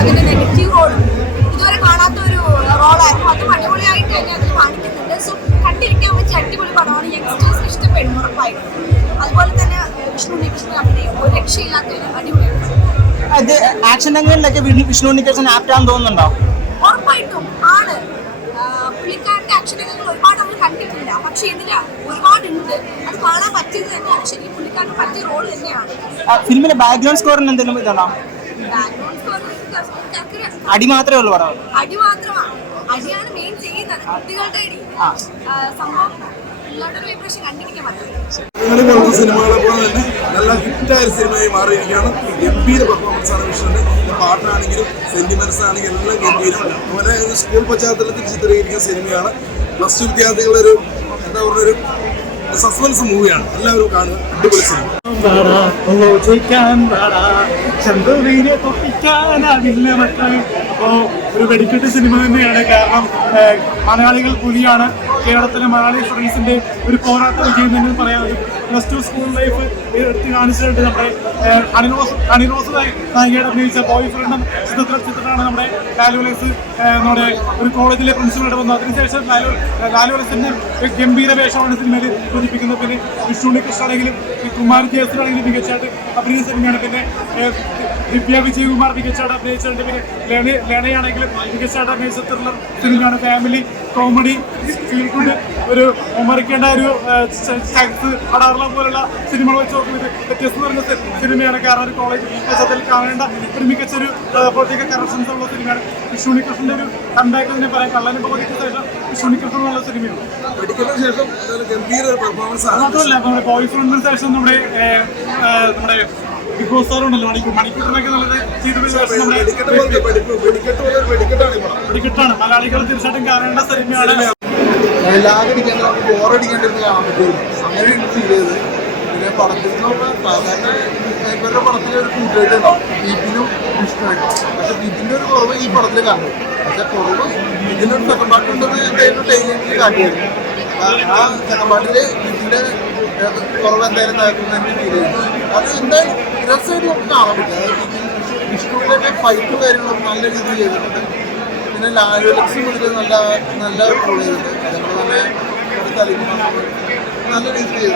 അതിന്റെ നെഗറ്റീവ് റോളും ഇതുവരെ കാണാത്ത ഒരു റോളായിരുന്നു. അതും അടിപൊളിയായിട്ട് തന്നെ അതിൽ കാണിക്കുന്നുണ്ട്. സോ കണ്ടിരിക്കാൻ പറ്റിയ അടിപൊളി പടമാണ്. യങ്സ്റ്റേഴ്സിന് ഇഷ്ടപ്പെടും ഉറപ്പായിട്ടും. അതുപോലെ തന്നെ വിഷ്ണു ഉണ്ണികൃഷ്ണൻ അഭിനയം ഒരു രക്ഷയില്ലാത്ത അടിപൊളിയാണ്. അത് ആക്ഷൻ രംഗങ്ങളിലൊക്കെ വിഷ്ണു ഉണ്ണികൃഷ്ണൻ ആപ്റ്റാന്ന് തോന്നുന്നുണ്ടോ? ഉറപ്പായിട്ടും ആണ്. പുള്ളിക്കാരുടെ ആക്ഷൻ രംഗങ്ങൾ ഒരുപാട് നമ്മൾ കണ്ടിട്ടില്ല, പക്ഷെ ഇതിന് ഒരുപാടുണ്ട്. അത് കാണാൻ പറ്റിയത് തന്നെയാണ് ശരിക്കും പുള്ളിക്കാരന് പറ്റിയ റോൾ തന്നെയാണ്. ഫിലിമിലെ ബാക്ക്ഗ്രൗണ്ട് സ്കോറിന് എന്തെങ്കിലും ഇതാണോ? ബാക്ക്ഗ്രൗണ്ട് സ്കോർ അടി മാത്രമേ ഉള്ളൂ പടം? അടി മാത്രമാണ്. അടിയാണ് മെയിൻ ചെയ്യുന്നത്. കുട്ടികളുടെ അടി സംഭവം എല്ലാവരുടെ വൈബ്രേഷൻ കണ്ടിരിക്കാൻ പറ്റും. സിനിമകളെ പോലെ തന്നെ നല്ല ഹിറ്റായ സിനിമയായി മാറിയിരിക്കുകയാണ്. ഗംഭീര പെർഫോമൻസ് ആണ് വിഷ്ണുവിന്റെ. പാട്ടാണെങ്കിലും സെന്റിമെന്റ്സ് ആണെങ്കിലും എല്ലാം ഗംഭീരം. അതുപോലെ ഒരു സ്കൂൾ പശ്ചാത്തലത്തിൽ ചിത്രീകരിക്കുന്ന സിനിമയാണ്. പ്ലസ് ടു വിദ്യാർത്ഥികളുടെ ഒരു എന്താ പറയുക ഒരു സസ്പെൻസ് മൂവിയാണ്. എല്ലാവരും കാണുക. അടിപൊളി സിനിമ. അപ്പോൾ ഒരു വെടിക്കെട്ട് സിനിമ തന്നെയാണ്. കാരണം മലയാളികൾ പുലിയാണ്. കേരളത്തിലെ മലയാളി സ്റ്റുഡൻസിന്റെ ഒരു പോരാട്ട വിജയം തന്നെ പറയാം. പ്ലസ് ടു സ്കൂൾ ലൈഫ് എടുത്ത് കാണിച്ചിട്ടുണ്ട്. നമ്മുടെ അണിറോസ് നായികയുടെ അഭിനയിച്ച ബോയ് ഫ്രണ്ടും ചിത്രമാണ് നമ്മുടെ ലാലുവലസ് നമ്മുടെ ഒരു കോളേജിലെ പ്രിൻസിപ്പളായിട്ട് വന്നു. അതിനുശേഷം ലാലുവലസിന്റെ ഗംഭീര വേഷമാണ് സിനിമയിൽ സൂചിപ്പിക്കുന്നത്. പിന്നെ വിഷ്ണു ഉണ്ണികൃഷ്ണനാണെങ്കിലും കുമാർ ജേസനാണെങ്കിലും മികച്ചായിട്ട് അഭിനയിച്ച സിനിമയാണ്. പിന്നെ ദിവ്യ വിജയകുമാർ മികച്ചായിട്ട് അഭിനയിച്ചിട്ടുണ്ട്. പിന്നെ ലേണയാണെങ്കിലും മികച്ചായിട്ട് അഭിനയിച്ച ത്രില്ലർ സിനിമയാണ്. ഫാമിലി കോമഡി ഫീൽ ഗുഡ് ഒരു മറിക്കേണ്ട ഒരു അടാറുള്ള പോലുള്ള സിനിമകൾ വെച്ച് നോക്കുന്നത് വ്യത്യസ്തം നിറഞ്ഞ സിനിമയാണ്. കാരണം ഒരു കോളേജ് പശ്ചാത്തലത്തിൽ കാണേണ്ട ഒരു മികച്ചൊരു പൊളിറ്റിക്കൽ കറക്ഷൻസ് ഉള്ള സിനിമയാണ്. വിഷ്ണു ഉണ്ണികൃഷ്ണന്റെ ഒരു കമ്പാക്ക് തന്നെ പറയാം. കള്ളനും പകുതിക്ക് ശേഷം വിഷ്ണു ഉണ്ണികൃഷ്ണൻ എന്നുള്ള സിനിമയാണ്. മാത്രമല്ല നമ്മുടെ ബോയ് ഫ്രണ്ടിന് ശേഷം നമ്മുടെ ബിഗ് ബോസ് സാറുണ്ടല്ലോ മണിക്കൂറിനൊക്കെ നല്ലത് വെടിക്കെട്ടാണ്. മലയാളികൾ തീർച്ചയായിട്ടും കാണേണ്ട സിനിമയാണ്. ലാഗടിക്കാൻ നമുക്ക് ബോറടിക്കേണ്ടിരുന്ന് കാണാൻ പറ്റുള്ളൂ. അങ്ങനെയാണ് ഫീൽ ചെയ്തത്. പിന്നെ പടത്തിൽ സാധാരണ ഇവരുടെ പടത്തിൽ ഒരു കൂട്ടുകാരുണ്ടാവും ബീപ്പിനും വിഷ്ണുവായിട്ടും. പക്ഷെ ബീപ്പിന്റെ ഒരു കുറവ് ഈ പടത്തിൽ കണ്ടു. പക്ഷെ കുറവ് ഇതിനൊരു സെക്കൻഡ് എന്തായാലും ടൈലിൽ കാട്ടിയായിരുന്നു. ആ സെക്കൻഡ് ബീപ്പിന്റെ കുറവ് എന്തായാലും താഴ്ത്തുന്ന ഫീൽ ചെയ്തു. അത് എന്തായാലും രസമായിട്ട് നമുക്ക് കാണാൻ പറ്റും. അതായത് വിഷ്ണുവിന്റെ ഫൈറ്റും കാര്യങ്ങളും നല്ല രീതിയിൽ ചെയ്തിട്ടുണ്ട്. പിന്നെ ലാലുവലക്സ് മുതൽ നല്ല റോൾ ചെയ്തിട്ടുണ്ട്. അതേപോലെ തന്നെ തലയിൽ നല്ല രീതിയിൽ ചെയ്തിട്ടുണ്ട്.